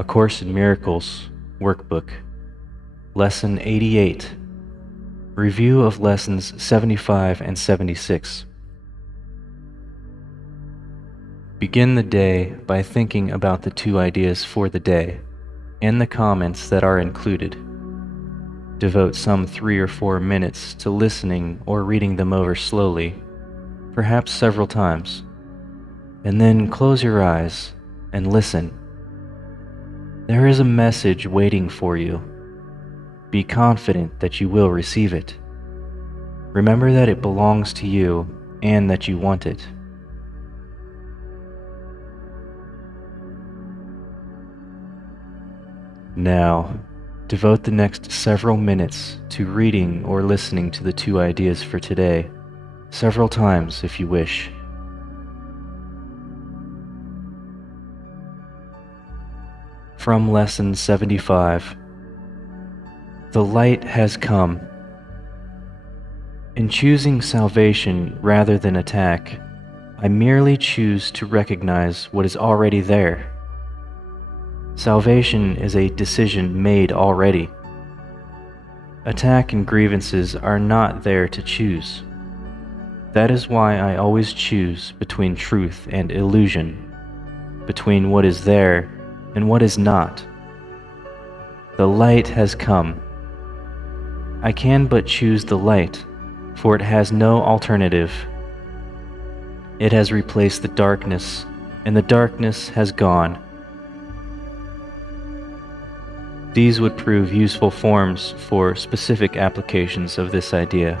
A Course in Miracles, Workbook, Lesson 88, Review of Lessons 75 and 76. Begin the day by thinking about the two ideas for the day and the comments that are included. Devote some 3 or 4 minutes to listening or reading them over slowly, perhaps several times, and then close your eyes and listen. There is a message waiting for you. Be confident that you will receive it. Remember that it belongs to you and that you want it. Now, devote the next several minutes to reading or listening to the two ideas for today, several times if you wish. From Lesson 75, The Light Has Come. In choosing salvation rather than attack, I merely choose to recognize what is already there. Salvation is a decision made already. Attack and grievances are not there to choose. That is why I always choose between truth and illusion, between what is there and what is not. The light has come. I can but choose the light, for it has no alternative. It has replaced the darkness, and the darkness has gone. These would prove useful forms for specific applications of this idea.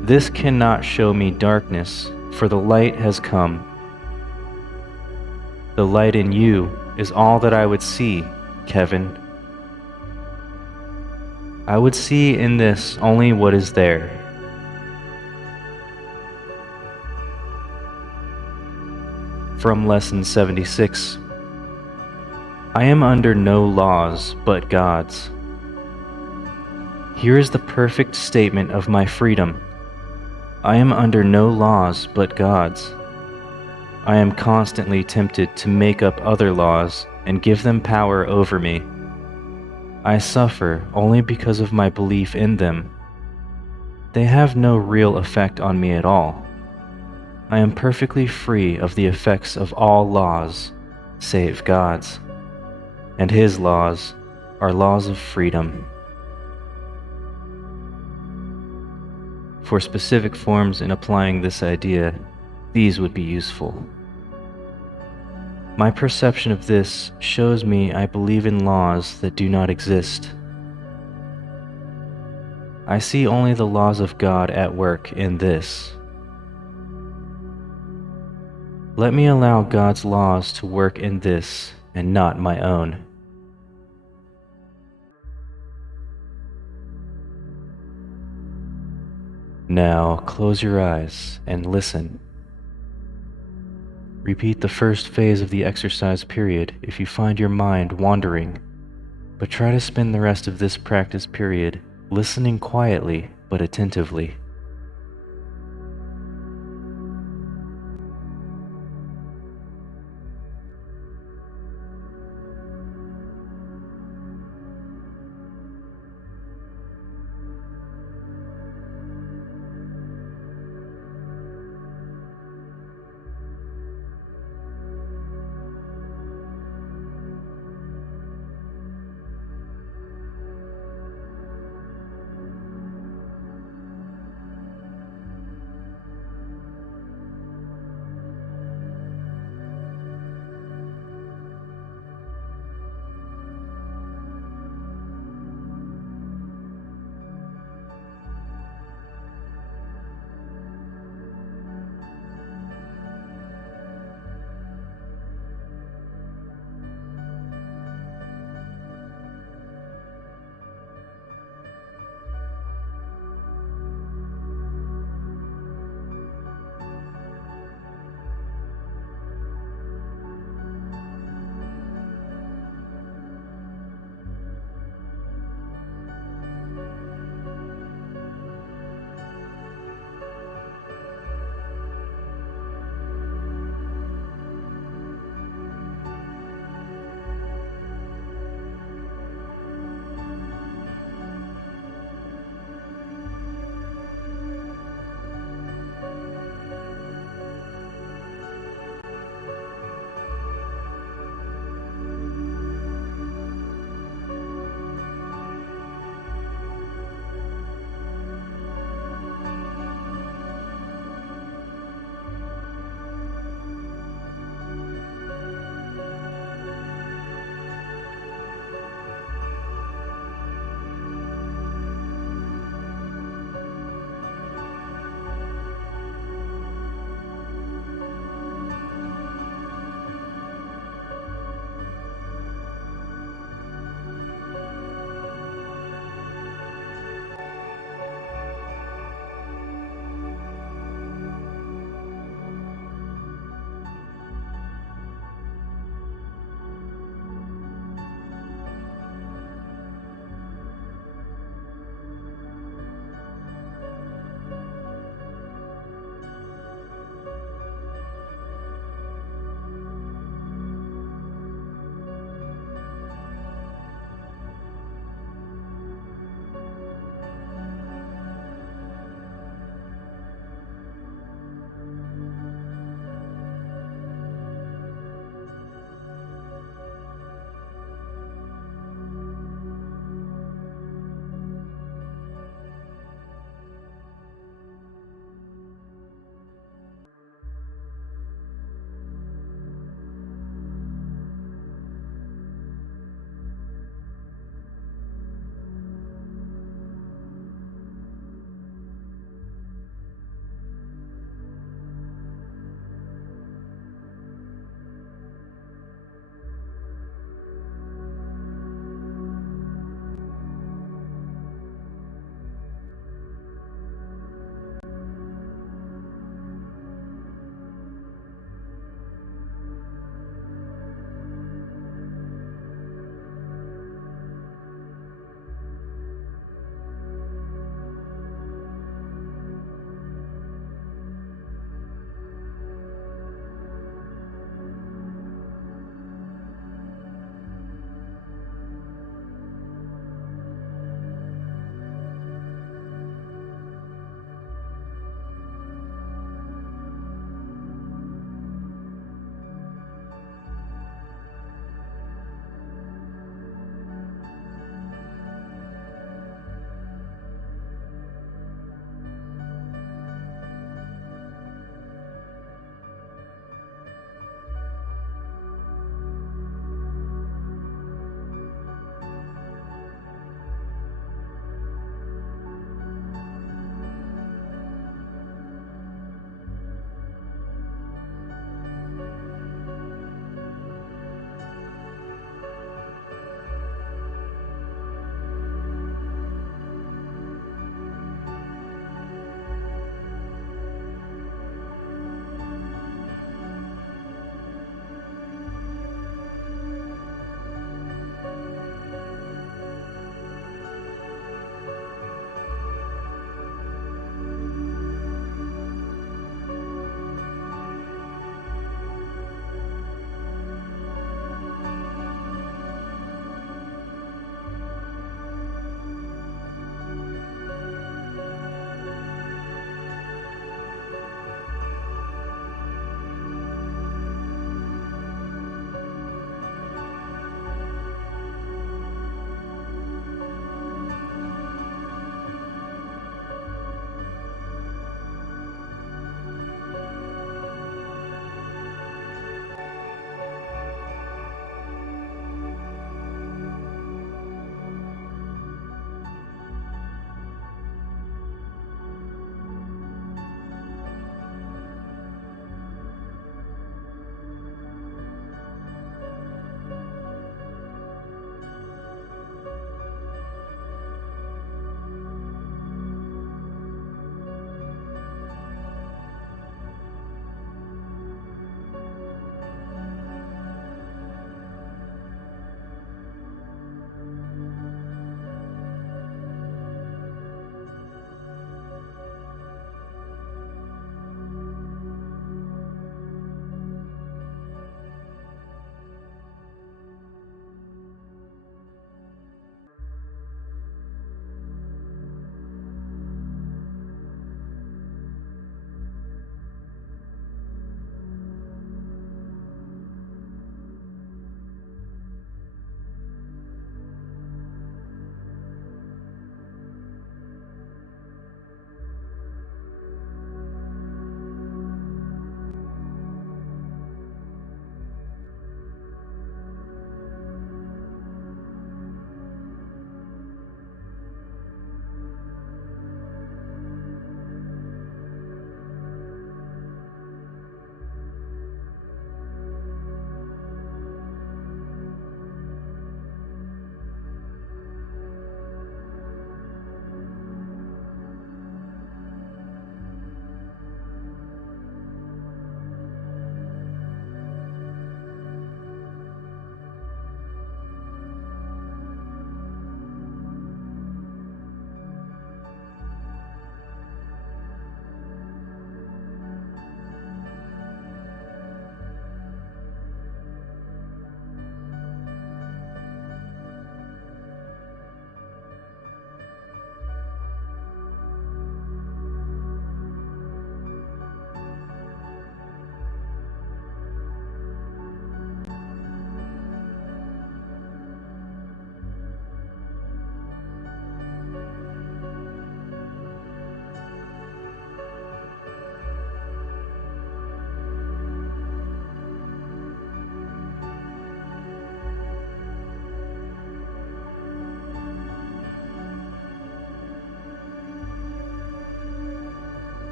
This cannot show me darkness, for the light has come. The light in you is all that I would see, Kevin. I would see in this only what is there. From Lesson 76, I am under no laws but God's. Here is the perfect statement of my freedom. I am under no laws but God's. I am constantly tempted to make up other laws and give them power over me. I suffer only because of my belief in them. They have no real effect on me at all. I am perfectly free of the effects of all laws, save God's. And His laws are laws of freedom. For specific forms in applying this idea, these would be useful. My perception of this shows me I believe in laws that do not exist. I see only the laws of God at work in this. Let me allow God's laws to work in this and not my own. Now close your eyes and listen. Repeat the first phase of the exercise period if you find your mind wandering, but try to spend the rest of this practice period listening quietly but attentively.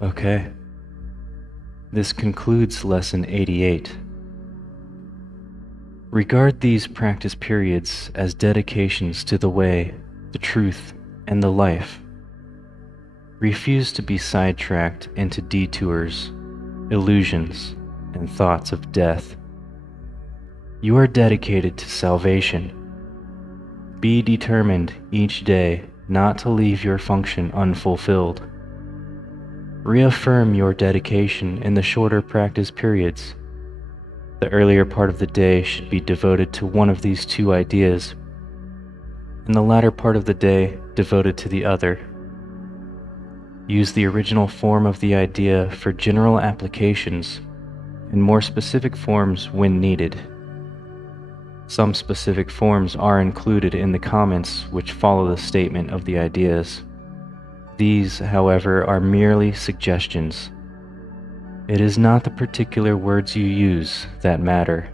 Okay. This concludes Lesson 88. Regard these practice periods as dedications to the way, the truth, and the life. Refuse to be sidetracked into detours, illusions, and thoughts of death. You are dedicated to salvation. Be determined each day not to leave your function unfulfilled. Reaffirm your dedication in the shorter practice periods. The earlier part of the day should be devoted to one of these two ideas, and the latter part of the day devoted to the other. Use the original form of the idea for general applications and more specific forms when needed. Some specific forms are included in the comments which follow the statement of the ideas. These, however, are merely suggestions. It is not the particular words you use that matter.